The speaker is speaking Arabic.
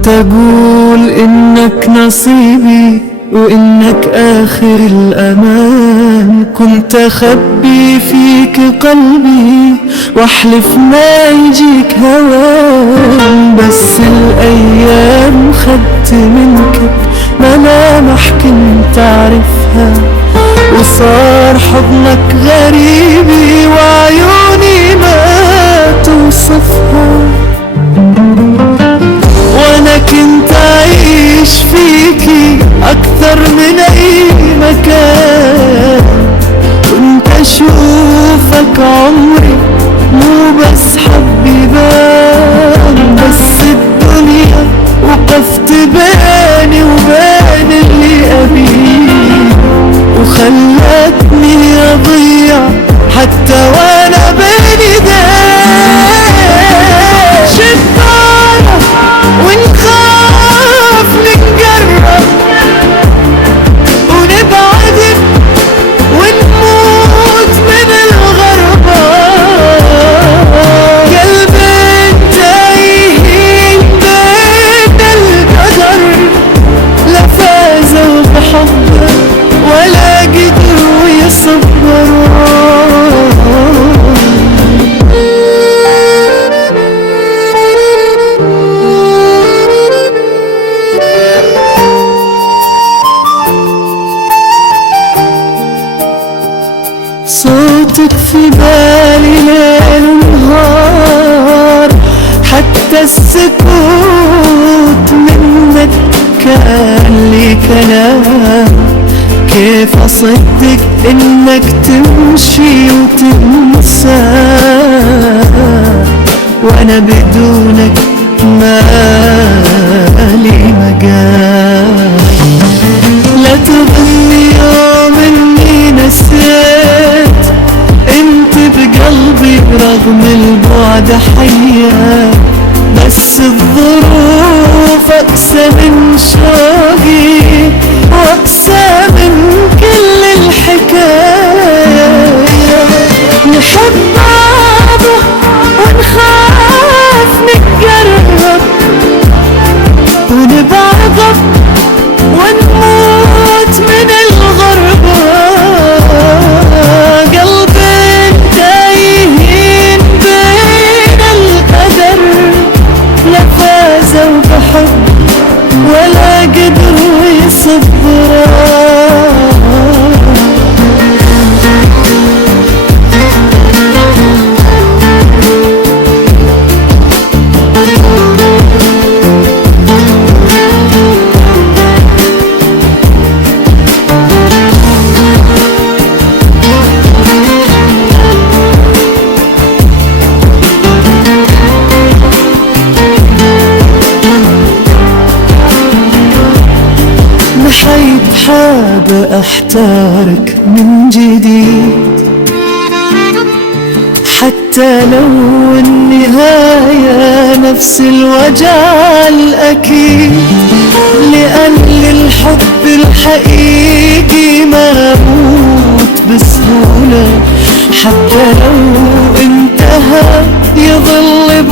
كنت أقول إنك نصيبي وإنك آخر الأمان، كنت أخبي فيك قلبي وأحلف ما يجيك هوان، بس الأيام خدت منك ملامح كنت أعرفها، وصار حضنك غريبي وعيوني ما توصفها. وانا كنت اعيش فيكي اكثر من اي مكان، كنت اشوفك عمري مو بس حبي بان، بس الدنيا وقفت بيني وبين اللي ابيه، وخلتني اضيع حتى وانا بين ايديك. شبارة ونخاف نقرب ونبعد ونموت من الغربة، قلبين تايهين بين القدر، لا فازوا بحبك ولا قدروا يصبروا. صوتك في بالي ليل ونهار، حتى السكوت منك كان لي كلام، كيف أصدق إنك تمشي وتنسى وأنا بدونك مالي مقام. لا تظني يوم إني نسيت، انت بقلبي رغم البعد حية، بس الظروف أقسى من شوقي وأقسى من كل الحكاية. نحب بعض ونخاف نقرب ونبعد ونموت من الغربة، قلبين تايهين بين القدر، لا فازوا بحب ولا قدروا يصبروا. نحيت حابة احتارك من جديد، حتى لو النهاية نفس الوجع الأكيد، لأن الحب الحقيقي ما يموت بسهولة، حتى لو انتهى يظل